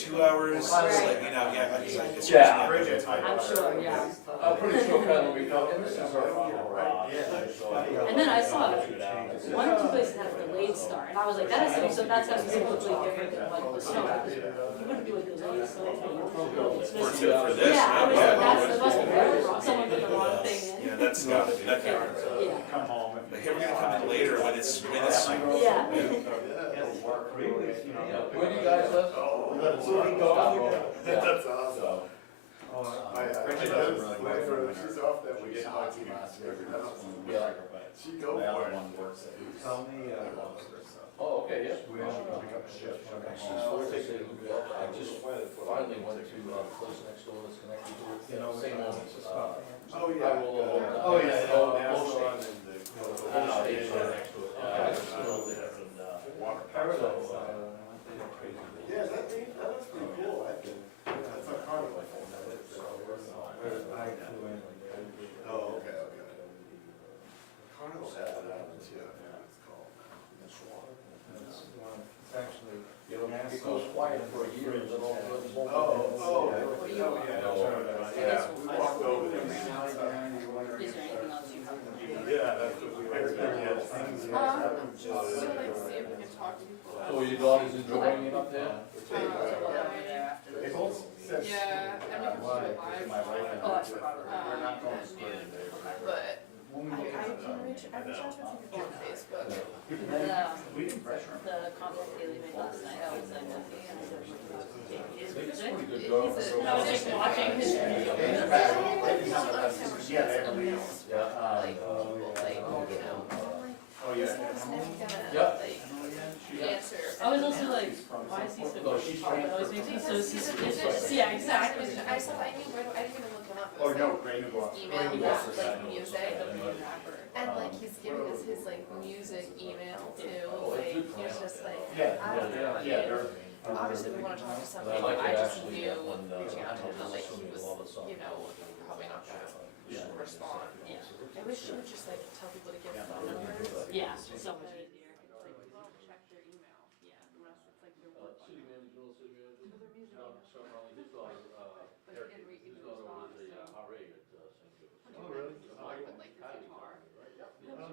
2 hours, just let me know, yeah, because I just. Yeah. I'm sure, yeah. I'm pretty sure kind of we know, and this is our final, right? And then I saw one or two places had a delayed start, and I was like, that has to be that's gotta be completely different than like the snow, because you wouldn't do a delayed snow thing. For this, Yeah, I was like, yeah. that must be very wrong, someone put the wrong thing in. Yeah, that's gotta be, that can't. Yeah. Come home. Like, hey, we're gonna come in later when it's. Yeah. Where do you guys live? That's awesome. She's off that weekend. She go for it. Tell me, Oh, okay, yeah. we have to pick up a shift. I just finally went to the place next door that's connected to it, same owners. Oh, yeah. Oh, yeah. Yeah, that looks pretty cool, I think. That's a carnival. Oh, okay. Carnival has it out, yeah, it's called. It's actually. It goes quiet for a year and then all of a sudden. Yeah, we walked over there. Is there anything else you have? Yeah, that's what we were. Just to like see if we can talk to people. So your daughter's enjoying it up there? Yeah, and we can keep it live. Oh, I forgot. But I can reach out to people on Facebook. The contact Haley made last night, I was like, okay, and I said, It's pretty good He's girl. I was just watching his video. Oh, yeah. Answer. I was also like, why is he so No, she's trying It always makes me so Because he's a suspicious. Yeah, exactly. I said I knew I didn't even look him up. It Oh, was no, like great new boss. his email, like music, and like he's giving us his like music email too. Like he was just like, I don't know. Obviously, we want to talk to somebody. I like I it just actually, knew when, reaching out to him that like he was, probably not gonna respond. Yeah. I wish she would just like tell people to give phone numbers. Yeah, so much easier. Check their email. Yeah, unless it's like your work. City manager, little city manager. No, their music email. So, his daughter, But Eric, he didn't his even daughter respond, was a so. RA at St. Louis. Oh, really? Like with like his guitar. Yeah, I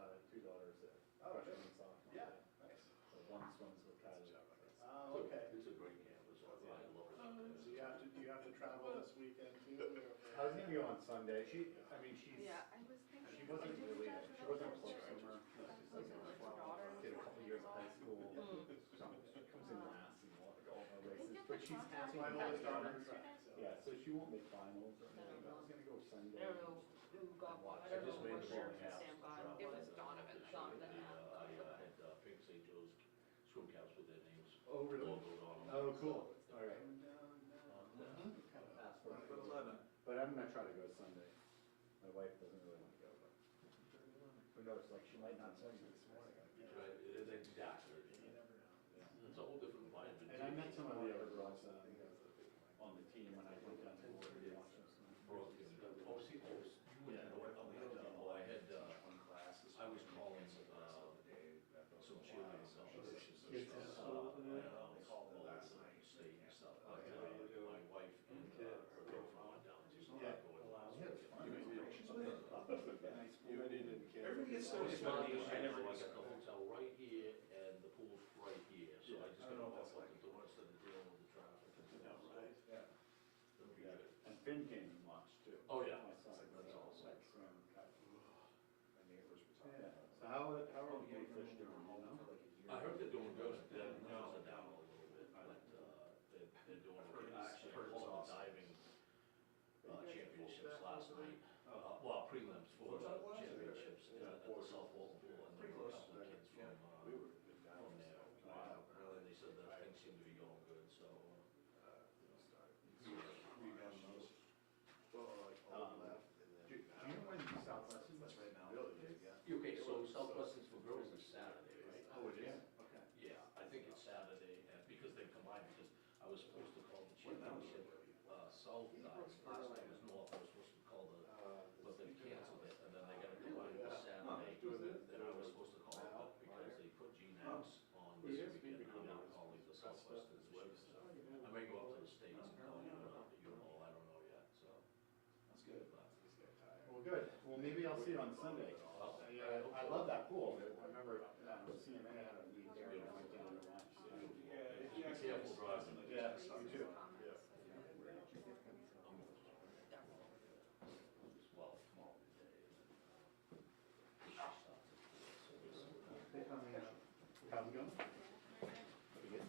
have two daughters that freshman and sophomore. Yeah, nice. So one swims with Kylie. Oh, okay. It's a great campus, I love it. So do you have to travel this weekend too? I was gonna go on Sunday. She's, Yeah, I was thinking. she wasn't really, she wasn't a close swimmer. Did a couple years of high school. She comes in last in all her races, but she's half my oldest daughter. Yeah, so she won't make finals or anything. I was gonna go Sunday. I don't know who got one. I don't know what shirt Sam got. It was Donovan. Had Pink St. Joe's swim caps with their names. Oh, really? Logoed on them. Oh, cool. All right. Kind of fast for but I'm gonna try to go Sunday. My wife doesn't really want to go, but who knows? Like she might not tell you this morning. Right, exactly. You never know. Yeah. It's a whole different environment. And I met some of the other girls on the team when I went down to Florida to watch them. Oh, see, you went to the, I had, I was calling, some cheerleading competitions and stuff. State and stuff, but, my wife and, her girlfriend went down to, Yeah. Everybody gets so It's funny, excited. I got the hotel right here and the pool's right here, so I just gotta walk out the door instead of dealing with the traffic. Yeah. It'll be good. And Finn came and watched too. Oh, yeah. My son. That's awesome. My neighbors were talking. Yeah. So how are the big fish doing, you know? I heard they're doing good, their numbers are down a little bit, but, they're doing okay. I actually heard the diving, championships last night, well, prelims for the championships at the South Walton Pool, and there were a couple of kids from there. And they said that things seem to be going good, so, Do you know when Southwestern was right now? okay, so Southwestern's for girls is Saturday, right? Oh, it is? Okay. Yeah, I think it's Saturday, and because they combined, because I was supposed to call the championship, South, last night was North, I was supposed to call but they canceled it, and then they got to combine it with Saturday, and I was supposed to call it, but because they put GNAX on this weekend, I'm not calling the Well, maybe I'll see you on Sunday. I love that pool. I remember CMA had a meeting there and I went down to watch. Be careful driving. Yeah, you too. Well, tomorrow midday. She stopped at 4, so Hey, how's it going? Pretty good.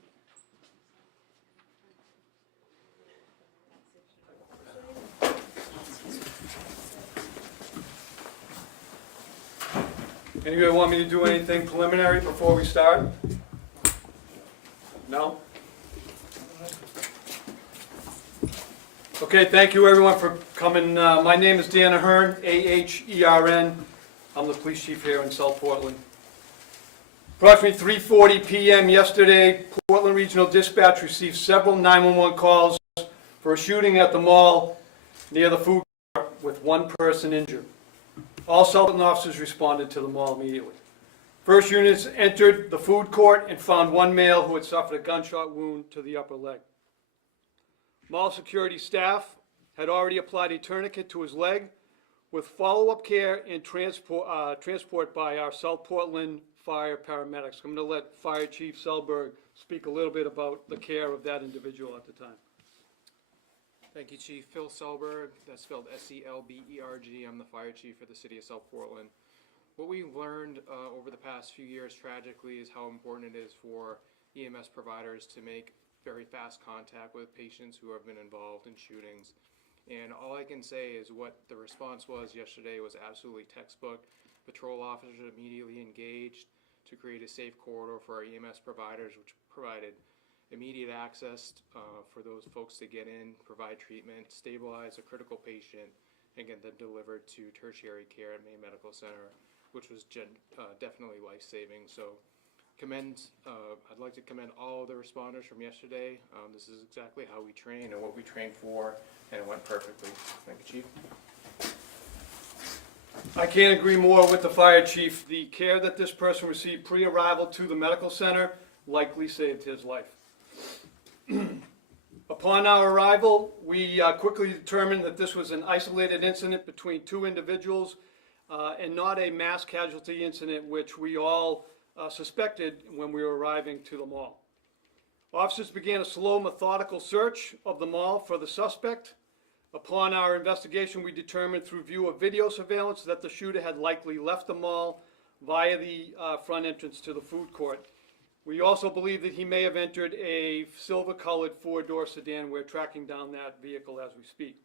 Anybody want me to do anything preliminary before we start? No? Okay, thank you everyone for coming. My name is Dan Ahern, A-H-E-R-N. I'm the police chief here in South Portland. Approximately 3:40 p.m. yesterday, Portland Regional Dispatch received several 911 calls for a shooting at the mall near the food court with one person injured. All Sultan officers responded to the mall immediately. First units entered the food court and found one male who had suffered a gunshot wound to the upper leg. Mall security staff had already applied a tourniquet to his leg with follow-up care and transport by our South Portland fire paramedics. I'm going to let Fire Chief Selberg speak a little bit about the care of that individual at the time. Thank you, Chief. Phil Selberg, that's spelled S-E-L-B-E-R-G. I'm the fire chief for the city of South Portland. What we've learned over the past few years, tragically, is how important it is for EMS providers to make very fast contact with patients who have been involved in shootings. And all I can say is what the response was yesterday was absolutely textbook. Patrol officers immediately engaged to create a safe corridor for our EMS providers, which provided immediate access for those folks to get in, provide treatment, stabilize a critical patient, and get them delivered to tertiary care at Maine Medical Center, which was definitely life-saving. So I'd like to commend all of the responders from yesterday. This is exactly how we train and what we train for, and it went perfectly. Thank you, Chief. I can't agree more with the fire chief. The care that this person received pre-arrival to the medical center likely saved his life. Upon our arrival, we quickly determined that this was an isolated incident between two individuals and not a mass casualty incident, which we all suspected when we were arriving to the mall. Officers began a slow, methodical search of the mall for the suspect. Upon our investigation, we determined through view of video surveillance that the shooter had likely left the mall via the front entrance to the food court. We also believe that he may have entered a silver-colored four-door sedan. We're tracking down that vehicle as we speak.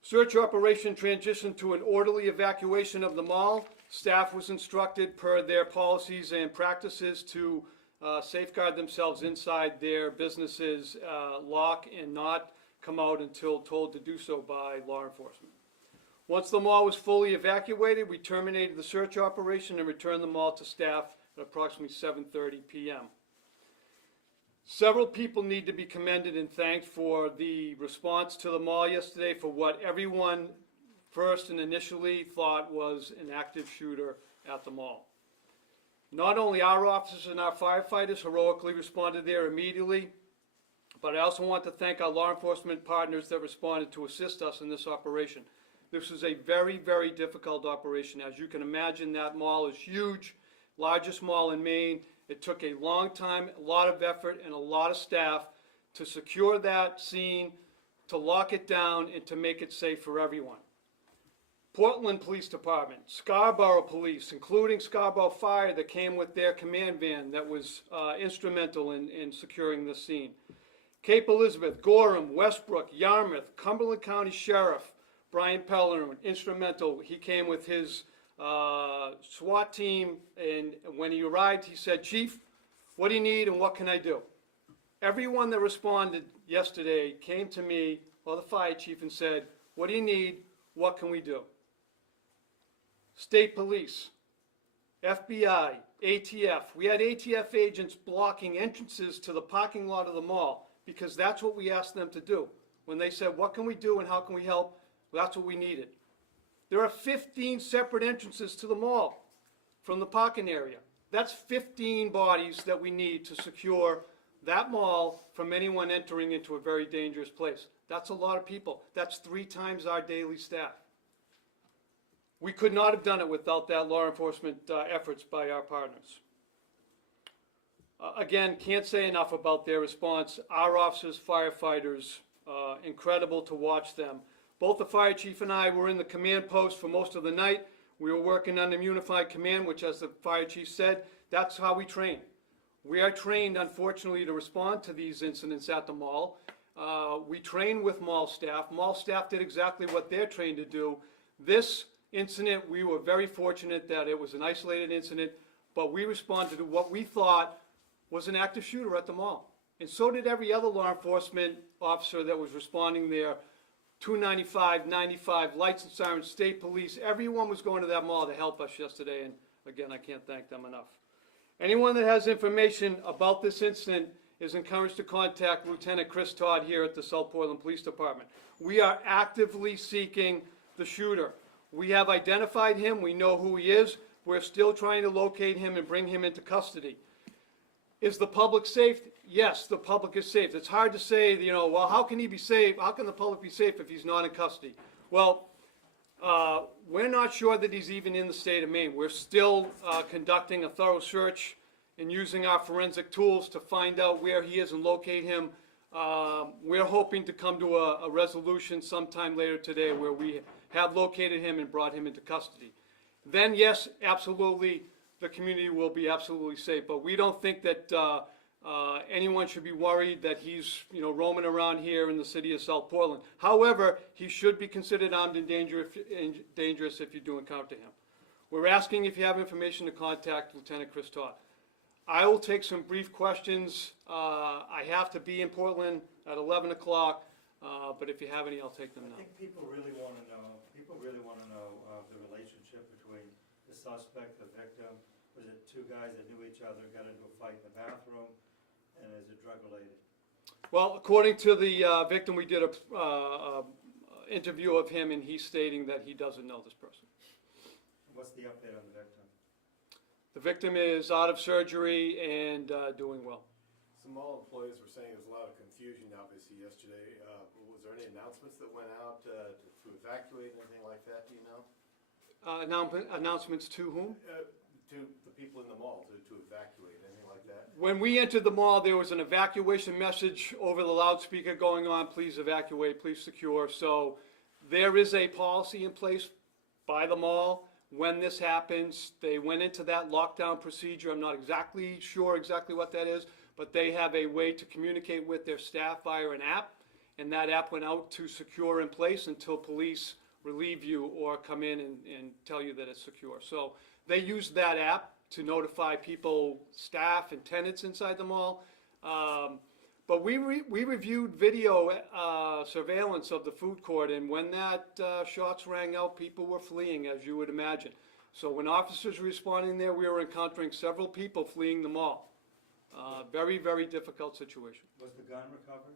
Search operation transitioned to an orderly evacuation of the mall. Staff was instructed per their policies and practices to safeguard themselves inside their businesses, lock and not come out until told to do so by law enforcement. Once the mall was fully evacuated, we terminated the search operation and returned the mall to staff at approximately 7:30 p.m. Several people need to be commended and thanked for the response to the mall yesterday, for what everyone first and initially thought was an active shooter at the mall. Not only our officers and our firefighters heroically responded there immediately, but I also want to thank our law enforcement partners that responded to assist us in this operation. This was a very, very difficult operation. As you can imagine, that mall is huge, largest mall in Maine. It took a long time, a lot of effort, and a lot of staff to secure that scene, to lock it down, and to make it safe for everyone. Portland Police Department, Scarborough Police, including Scarborough Fire that came with their command van that was instrumental in securing this scene. Cape Elizabeth, Gorham, Westbrook, Yarmouth, Cumberland County Sheriff, Brian Pellerin, instrumental. He came with his SWAT team, and when he arrived, he said, "Chief, what do you need and what can I do?" Everyone that responded yesterday came to me, or the fire chief, and said, "What do you need? What can we do?" State Police, FBI, ATF. We had ATF agents blocking entrances to the parking lot of the mall because that's what we asked them to do. When they said, "What can we do and how can we help?" Well, that's what we needed. There are 15 separate entrances to the mall from the parking area. That's 15 bodies that we need to secure that mall from anyone entering into a very dangerous place. That's a lot of people. That's 3 times our daily staff. We could not have done it without that law enforcement efforts by our partners. Again, can't say enough about their response. Our officers, firefighters, incredible to watch them. Both the fire chief and I were in the command post for most of the night. We were working under unified command, which, as the fire chief said, that's how we train. We are trained, unfortunately, to respond to these incidents at the mall. We train with mall staff. Mall staff did exactly what they're trained to do. This incident, we were very fortunate that it was an isolated incident, but we responded to what we thought was an active shooter at the mall. And so did every other law enforcement officer that was responding there. 295, 95, lights and sirens, state police, everyone was going to that mall to help us yesterday, and again, I can't thank them enough. Anyone that has information about this incident is encouraged to contact Lieutenant Chris Todd here at the South Portland Police Department. We are actively seeking the shooter. We have identified him, we know who he is, we're still trying to locate him and bring him into custody. Is the public safe? Yes, the public is safe. It's hard to say, well, how can he be safe? How can the public be safe if he's not in custody? Well, we're not sure that he's even in the state of Maine. We're still conducting a thorough search and using our forensic tools to find out where he is and locate him. We're hoping to come to a resolution sometime later today where we have located him and brought him into custody. Then, yes, absolutely, the community will be absolutely safe. But we don't think that anyone should be worried that he's, roaming around here in the city of South Portland. However, he should be considered armed and dangerous if you do encounter him. We're asking if you have information to contact Lieutenant Chris Todd. I will take some brief questions. I have to be in Portland at 11 o'clock, but if you have any, I'll take them now. I think people really want to know the relationship between the suspect, the victim. Was it two guys that knew each other, got into a fight in the bathroom, and is it drug related? Well, according to the victim, we did a interview of him, and he's stating that he doesn't know this person. What's the update on the victim? The victim is out of surgery and doing well. Some mall employees were saying there was a lot of confusion, obviously, yesterday. Was there any announcements that went out to evacuate, anything like that, do you know? Announcements to whom? To the people in the mall, to evacuate, anything like that? When we entered the mall, there was an evacuation message over the loudspeaker going on, please evacuate, please secure. So there is a policy in place by the mall. When this happens, they went into that lockdown procedure. I'm not exactly sure what that is, but they have a way to communicate with their staff via an app, and that app went out to secure in place until police relieve you or come in and tell you that it's secure. So they use that app to notify people, staff, and tenants inside the mall. But we reviewed video surveillance of the food court, and when that shots rang out, people were fleeing, as you would imagine. So when officers were responding there, we were encountering several people fleeing the mall. Very, very difficult situation. Was the gun recovered?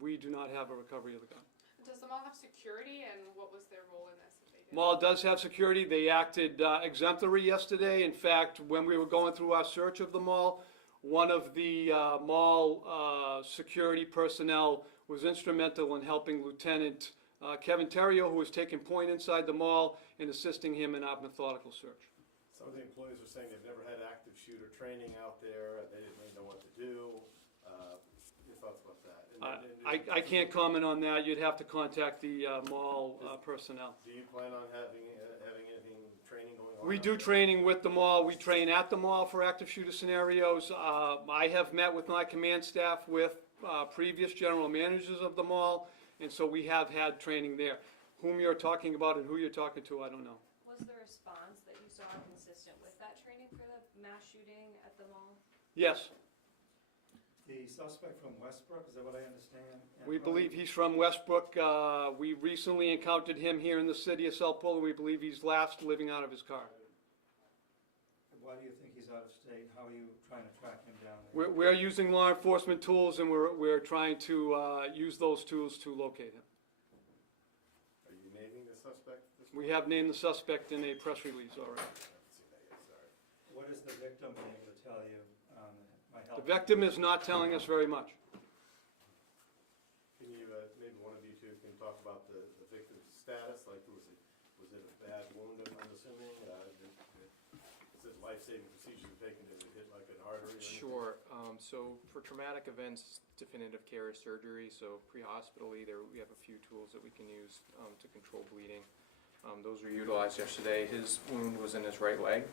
We do not have a recovery of the gun. Does the mall have security, and what was their role in this? If they did? Mall does have security. They acted exemplary yesterday. In fact, when we were going through our search of the mall, one of the mall security personnel was instrumental in helping Lieutenant Kevin Terrio, who was taking point inside the mall, and assisting him in our methodical search. Some of the employees are saying they've never had active shooter training out there, they didn't really know what to do. Your thoughts about that? I can't comment on that. You'd have to contact the mall personnel. Do you plan on having anything training going on? We do training with the mall. We train at the mall for active shooter scenarios. I have met with my command staff with previous general managers of the mall, and so we have had training there. Whom you're talking about and who you're talking to, I don't know. Was the response that you saw consistent with that training for the mass shooting at the mall? Yes, The suspect from Westbrook, is that what I understand? And we believe he's from Westbrook. We recently encountered him here in the city of South Portland. We believe he's last living out of his car. Why do you think he's out of state? How are you trying to track him down there? We're using law enforcement tools, and we're trying to use those tools to locate him. Are you naming the suspect at this point? We have named the suspect in a press release already. I haven't seen that yet, sorry. What is the victim been able to tell you? The victim is not telling us very much. Can you, maybe one of you two can talk about the victim's status, like was it a life-saving procedures are taken? Does it hit like an artery or anything? Sure. So for traumatic events, definitive care is surgery. So pre-hospitally, we have a few tools that we can use to control bleeding. Those were utilized yesterday. His wound was in his right leg,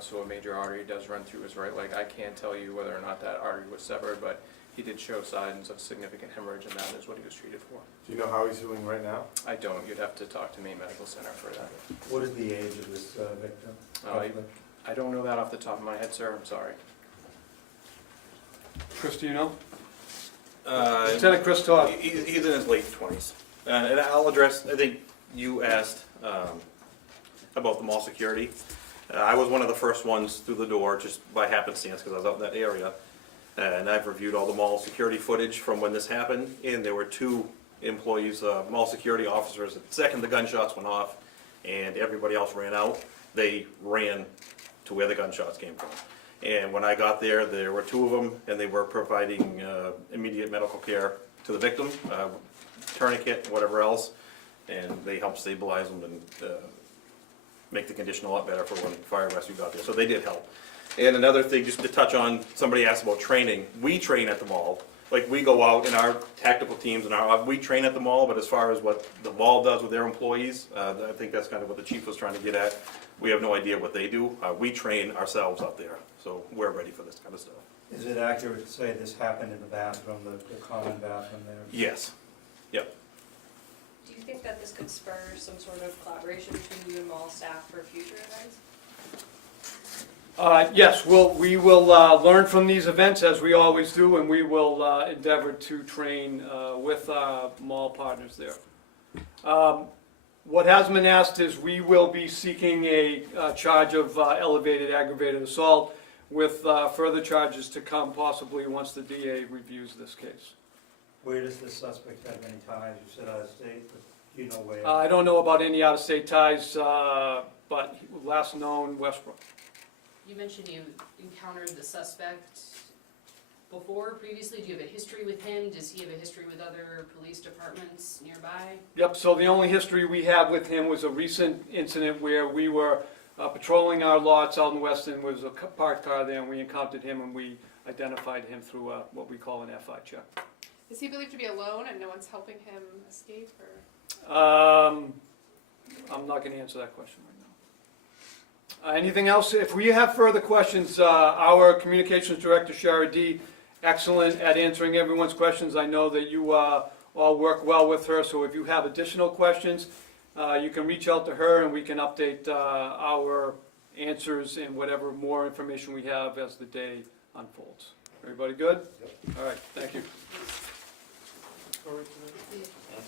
so a major artery does run through his right leg. I can't tell you whether or not that artery was severed, but he did show signs of significant hemorrhage, and that is what he was treated for. Do you know how he's doing right now? I don't. You'd have to talk to Maine Medical Center for that. What is the age of this victim? I don't know that off the top of my head, sir. I'm sorry. Chris, do you know? Uh, Lieutenant Chris Todd. He's in his late 20s. And I'll address, I think you asked about the mall security. I was one of the first ones through the door, just by happenstance, because I was out in that area. And I've reviewed all the mall security footage from when this happened, and there were 2 employees, mall security officers, the second the gunshots went off, and everybody else ran out, they ran to where the gunshots came from. And when I got there, there were 2 of them, and they were providing immediate medical care to the victim, tourniquet, whatever else, and they helped stabilize them and make the condition a lot better for when fire rescue got there. So they did help. And another thing, just to touch on, somebody asked about training. We train at the mall. Like, we go out in our tactical teams and we train at the mall, but as far as what the mall does with their employees, I think that's kind of what the chief was trying to get at. We have no idea what they do. We train ourselves out there, so we're ready for this kind of stuff. Is it accurate to say this happened in the bathroom, the common bathroom there? Yes. Yep. Do you think that this could spur some sort of collaboration between you and mall staff for future events? Yes, we will learn from these events, as we always do, and we will endeavor to train with our mall partners there. What has been asked is we will be seeking a charge of elevated aggravated assault with further charges to come possibly once the DA reviews this case. Where does the suspect have any ties? You said out of state, but do you know where? I don't know about any out-of-state ties, but last known Westbrook. You mentioned you encountered the suspect previously. Do you have a history with him? Does he have a history with other police departments nearby? Yep, so the only history we have with him was a recent incident where we were patrolling our lots out in Weston. There was a parked car there, and we encountered him, and we identified him through what we call an FI check. Is he believed to be alone and no one's helping him escape, or? I'm not going to answer that question right now. Anything else? If we have further questions, our communications director, Shara D., excellent at answering everyone's questions. I know that you all work well with her, so if you have additional questions, you can reach out to her and we can update our answers and whatever more information we have as the day unfolds. Everybody good? Yep. All right, thank you. Yeah.